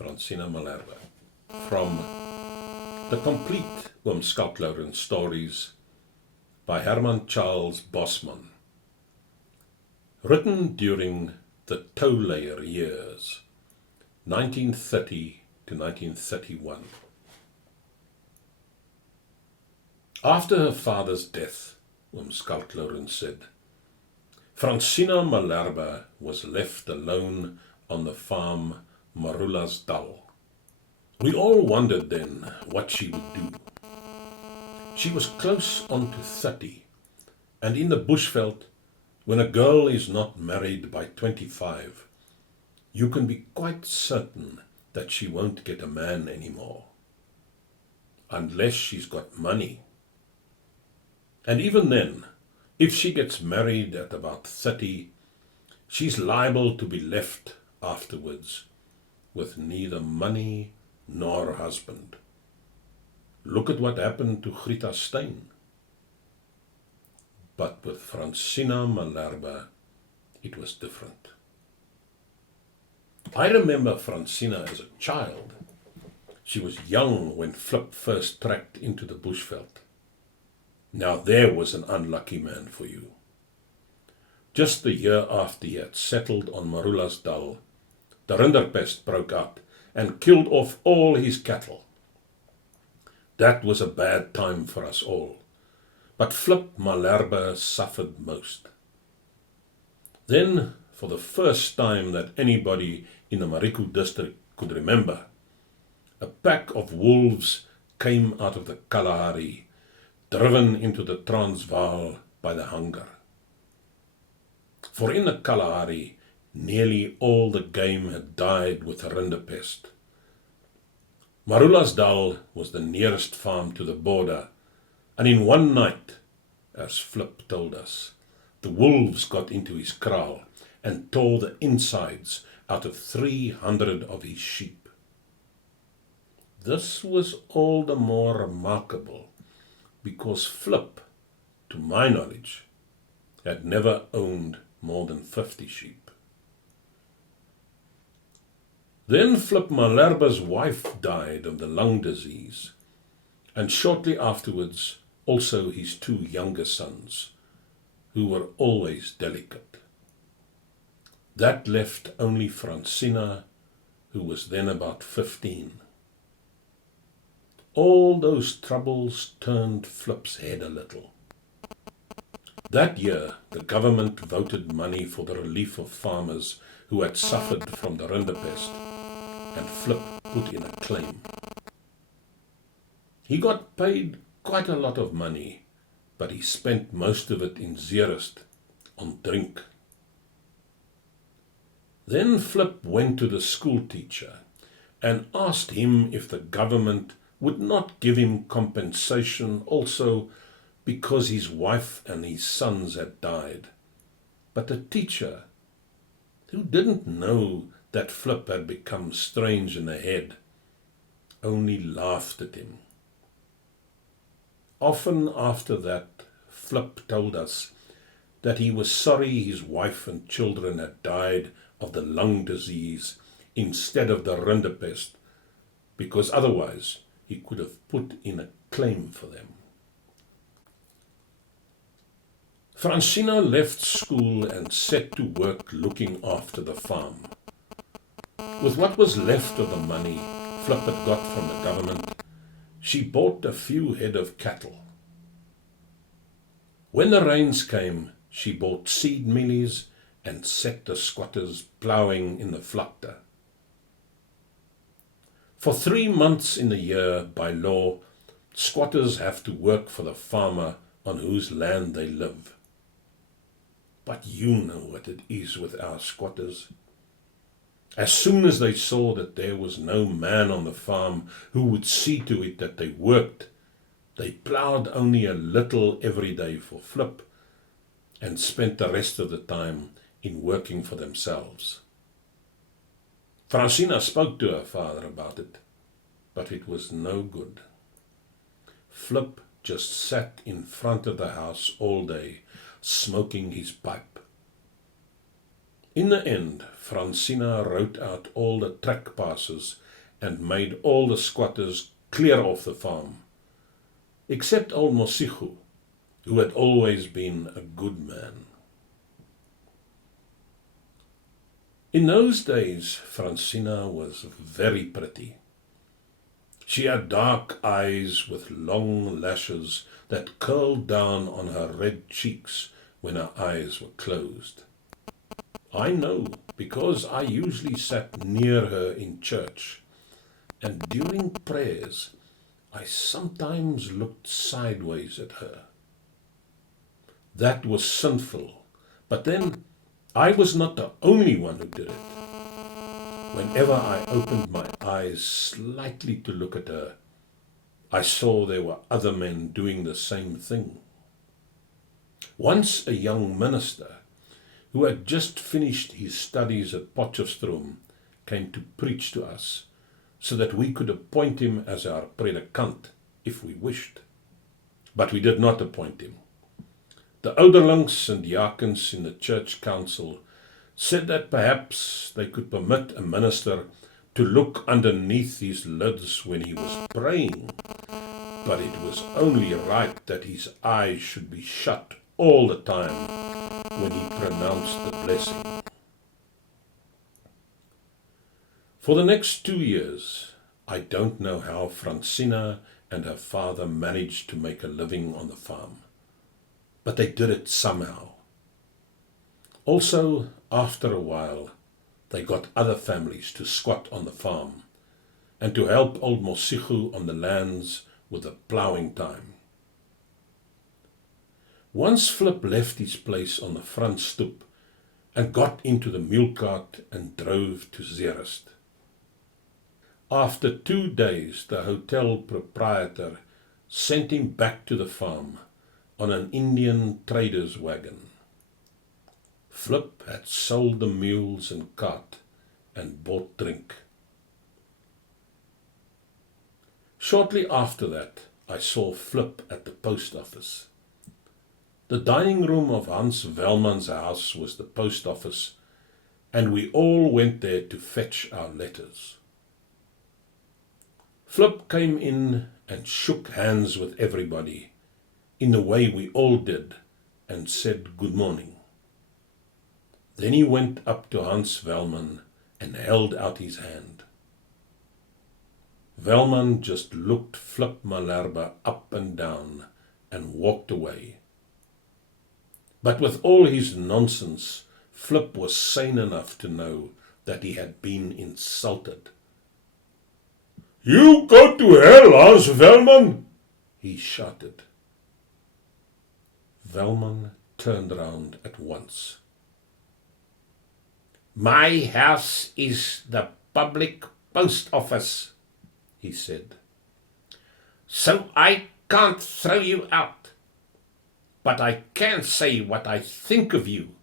Francia Malherbe, from The Complete Schalk Lourens Stories by Herman Bosman, written during the Touleier Years, 1930 to 1931. After her father's death, Schalk Lourens said, Francia Malherbe was left alone on the farm Marula's-Dal. We all wondered then what she would do. She was close on to 30, and in the bushveld, when a girl is not married by 25, you can be quite certain that she won't get a man anymore, unless she's got money. And even then, if she gets married at about 30, she's liable to be left afterwards with neither money nor husband. Look at what happened to Grita Steyn. But with Francia Malherbe, it was different. I remember Francia as a child. She was young when Flip first trekked into the bushveld. Now there was an unlucky man for you. Just the year after he had settled on Marula's-Dal, the rinderpest broke out and killed off all his cattle. That was a bad time for us all, but Flip Malherbe suffered most. Then, for the first time that anybody in the Mariku district could remember, a pack of wolves came out of the Kalahari, driven into the Transvaal by the hunger. For in the Kalahari, nearly all the game had died with the rinderpest. Marula's-Dal was the nearest farm to the border, and in one night, as Flip told us, the wolves got into his kraal and tore the insides out of 300 of his sheep. This was all the more remarkable because Flip, to my knowledge, had never owned more than 50 sheep. Then Flip Malherbe's wife died of the lung disease, and shortly afterwards also his 2 younger sons, who were always delicate. That left only Francia, who was then about 15. All those troubles turned Flip's head a little. That year, the government voted money for the relief of farmers who had suffered from the rinderpest, and Flip put in a claim. He got paid quite a lot of money, but he spent most of it in Zeerust, on drink. Then Flip went to the school teacher and asked him if the government would not give him compensation also because his wife and his sons had died. But the teacher, who didn't know that Flip had become strange in the head, only laughed at him. Often after that, Flip told us that he was sorry his wife and children had died of the lung disease instead of the rinderpest, because otherwise he could have put in a claim for them. Francia left school and set to work looking after the farm. With what was left of the money Flip had got from the government, she bought a few head of cattle. When the rains came, she bought seed mealies and set the squatters ploughing in the vlakte. For 3 months in the year, by law, squatters have to work for the farmer on whose land they live. But you know what it is with our squatters. As soon as they saw that there was no man on the farm who would see to it that they worked, they ploughed only a little every day for Flip and spent the rest of the time in working for themselves. Francia spoke to her father about it, but it was no good. Flip just sat in front of the house all day, smoking his pipe. In the end, Francia wrote out all the track passes and made all the squatters clear off the farm, except old Mosichu, who had always been a good man. In those days, Francina was very pretty. She had dark eyes with long lashes that curled down on her red cheeks when her eyes were closed. I know, because I usually sat near her in church, and during prayers I sometimes looked sideways at her. That was sinful, but then I was not the only one who did it. Whenever I opened my eyes slightly to look at her, I saw there were other men doing the same thing. Once a young minister, who had just finished his studies at Potchefstroom, came to preach to us, so that we could appoint him as our predikant if we wished. But we did not appoint him. The ouderlings and diakens in the church council said that perhaps they could permit a minister to look underneath his lids when he was praying, but it was only right that his eyes should be shut all the time when he pronounced the blessing. For the next 2 years, I don't know how Francina and her father managed to make a living on the farm, but they did it somehow. Also, after a while, they got other families to squat on the farm and to help old Mosichu on the lands with the ploughing time. Once Flip left his place on the front stoep and got into the mule cart and drove to Zeerust. After 2 days, the hotel proprietor sent him back to the farm on an Indian trader's wagon. Flip had sold the mules and cart and bought drink. Shortly after that, I saw Flip at the post office. The dining room of Hans Velman's house was the post office, and we all went there to fetch our letters. Flip came in and shook hands with everybody, in the way we all did, and said good morning. Then he went up to Hans Velman and held out his hand. Velman just looked Flip Malherbe up and down and walked away. But with all his nonsense, Flip was sane enough to know that he had been insulted. "You go to hell, Hans Velman!" he shouted. Velman turned round at once. "My house is the public post office," he said. "So I can't throw you out. But I can say what I think of you.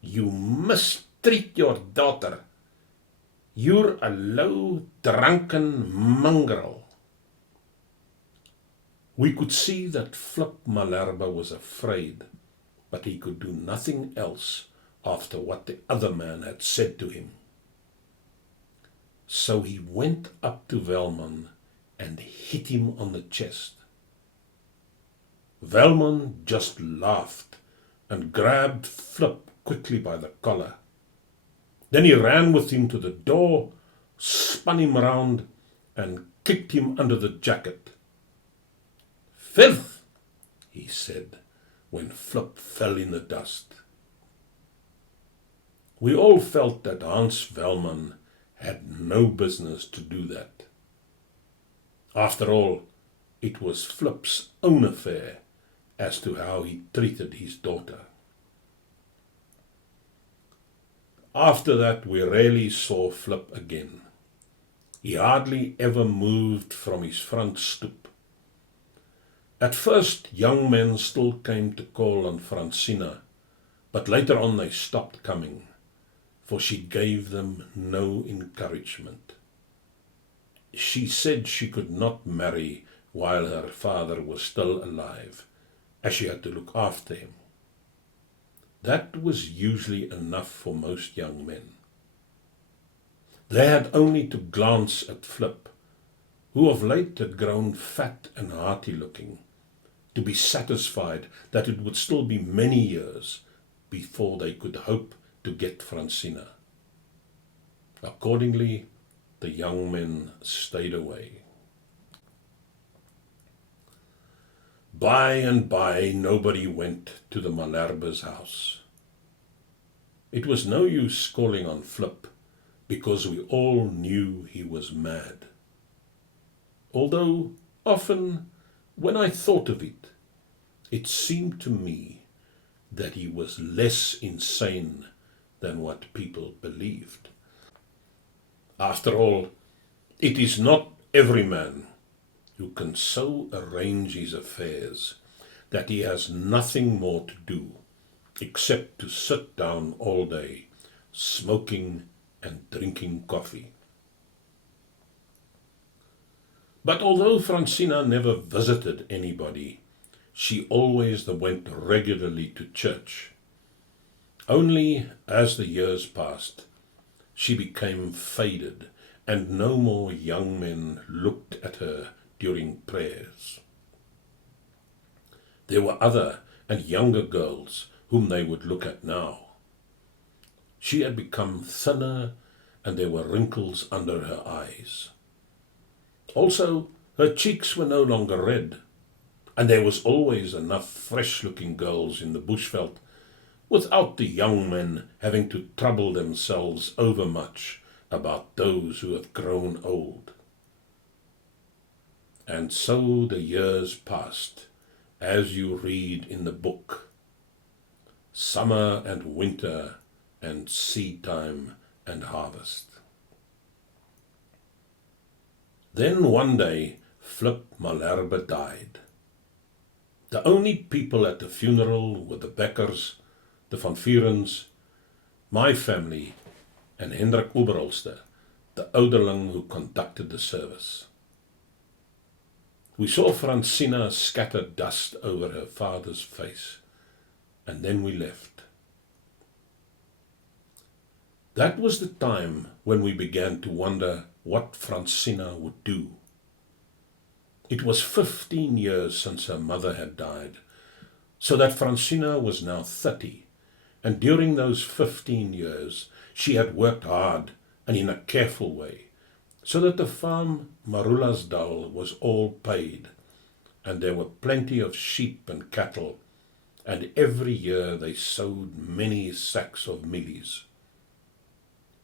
You mistreat your daughter. You're a low, drunken mongrel." We could see that Flip Malherbe was afraid, but he could do nothing else after what the other man had said to him. So he went up to Velman and hit him on the chest. Velman just laughed and grabbed Flip quickly by the collar. Then he ran with him to the door, spun him round, and kicked him under the jacket. "Filth!" he said, when Flip fell in the dust. We all felt that Hans Velman had no business to do that. After all, it was Flip's own affair as to how he treated his daughter. After that, we rarely saw Flip again. He hardly ever moved from his front stoep. At first, young men still came to call on Francina, but later on they stopped coming, for she gave them no encouragement. She said she could not marry while her father was still alive, as she had to look after him. That was usually enough for most young men. They had only to glance at Flip, who of late had grown fat and hearty-looking, to be satisfied that it would still be many years before they could hope to get Francina. Accordingly, the young men stayed away. By and by, nobody went to the Malherbe's house. It was no use calling on Flip, because we all knew he was mad. Although often, when I thought of it, it seemed to me that he was less insane than what people believed. After all, it is not every man who can so arrange his affairs that he has nothing more to do except to sit down all day, smoking and drinking coffee. But although Francina never visited anybody, she always went regularly to church. Only as the years passed, she became faded, and no more young men looked at her during prayers. There were other and younger girls whom they would look at now. She had become thinner, and there were wrinkles under her eyes. Also, her cheeks were no longer red, and there was always enough fresh-looking girls in the bushveld, without the young men having to trouble themselves overmuch about those who have grown old. And so the years passed, as you read in the book. Summer and winter, and seed time and harvest. Then one day, Flip Malherbe died. The only people at the funeral were the Beckers, the Van Vierens, my family, and Hendrik Oberholster, the ouderling who conducted the service. We saw Francina scatter dust over her father's face, and then we left. That was the time when we began to wonder what Francina would do. It was 15 years since her mother had died, so that Francina was now 30, and during those 15 years she had worked hard and in a careful way, so that the farm Marulasdal was all paid, and there were plenty of sheep and cattle, and every year they sowed many sacks of mealies.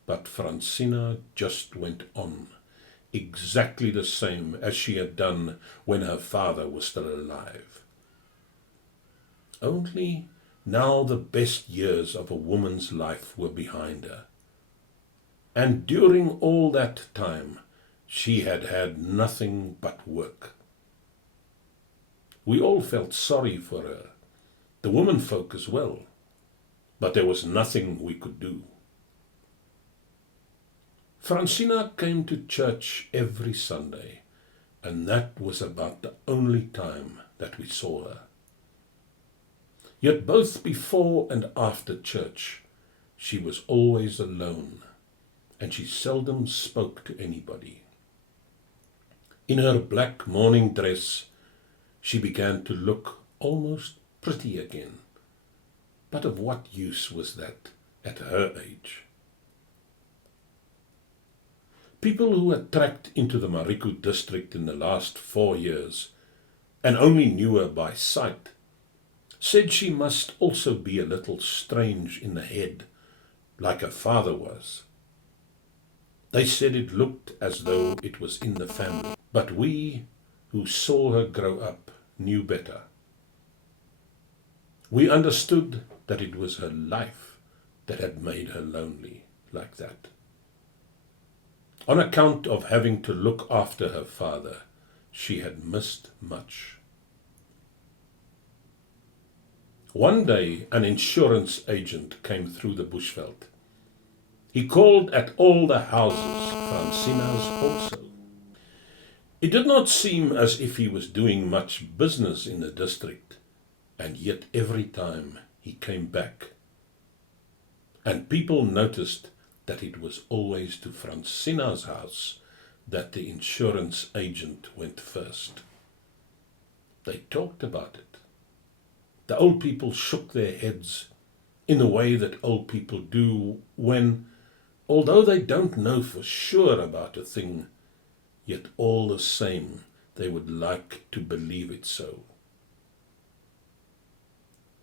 But Francina just went on, exactly the same as she had done when her father was still alive. Only now the best years of a woman's life were behind her. And during all that time, she had had nothing but work. We all felt sorry for her, the womenfolk as well, but there was nothing we could do. Francina came to church every Sunday, and that was about the only time that we saw her. Yet both before and after church, she was always alone, and she seldom spoke to anybody. In her black morning dress, she began to look almost pretty again. But of what use was that at her age? People who had trekked into the Mariku district in the last 4 years, and only knew her by sight, said she must also be a little strange in the head, like her father was. They said it looked as though it was in the family, but we, who saw her grow up, knew better. We understood that it was her life that had made her lonely like that. On account of having to look after her father, she had missed much. One day, an insurance agent came through the bushveld. He called at all the houses, Francina's also. It did not seem as if he was doing much business in the district, and yet every time he came back. And people noticed that it was always to Francina's house that the insurance agent went first. They talked about it. The old people shook their heads in the way that old people do when, although they don't know for sure about a thing, yet all the same they would like to believe it so.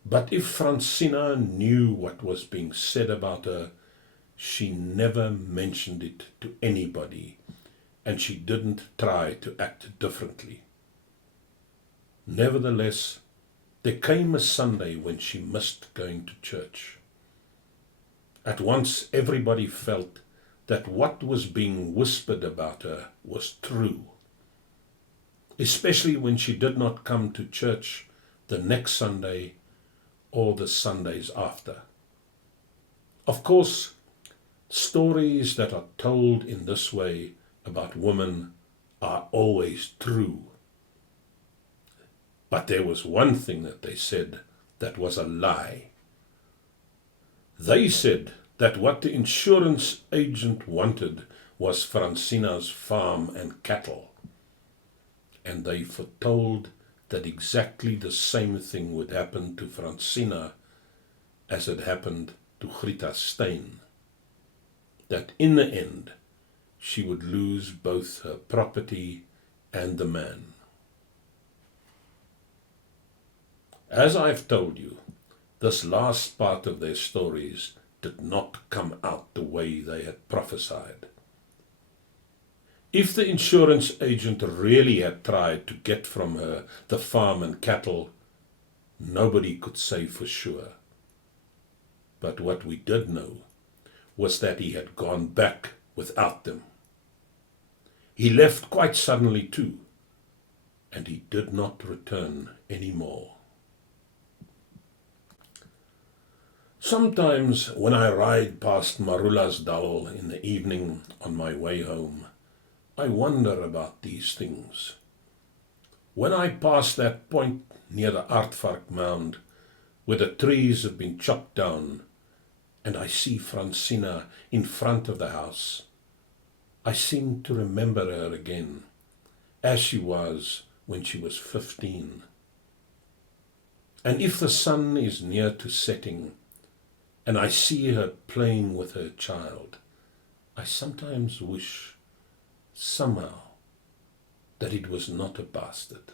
But if Francina knew what was being said about her, she never mentioned it to anybody, and she didn't try to act differently. Nevertheless, there came a Sunday when she missed going to church. At once everybody felt that what was being whispered about her was true, especially when she did not come to church the next Sunday or the Sundays after. Of course, stories that are told in this way about women are always true. But there was one thing that they said that was a lie. They said that what the insurance agent wanted was Francina's farm and cattle. And they foretold that exactly the same thing would happen to Francina as it happened to Grita Steyn. That in the end, she would lose both her property and the man. As I've told you, this last part of their stories did not come out the way they had prophesied. If the insurance agent really had tried to get from her the farm and cattle, nobody could say for sure. But what we did know was that he had gone back without them. He left quite suddenly too, and he did not return any more. Sometimes when I ride past Marulasdal in the evening on my way home, I wonder about these things. When I pass that point near the Aardvark mound, where the trees have been chopped down, and I see Francina in front of the house, I seem to remember her again, as she was when she was 15. And if the sun is near to setting, and I see her playing with her child, I sometimes wish, somehow, that it was not a bastard.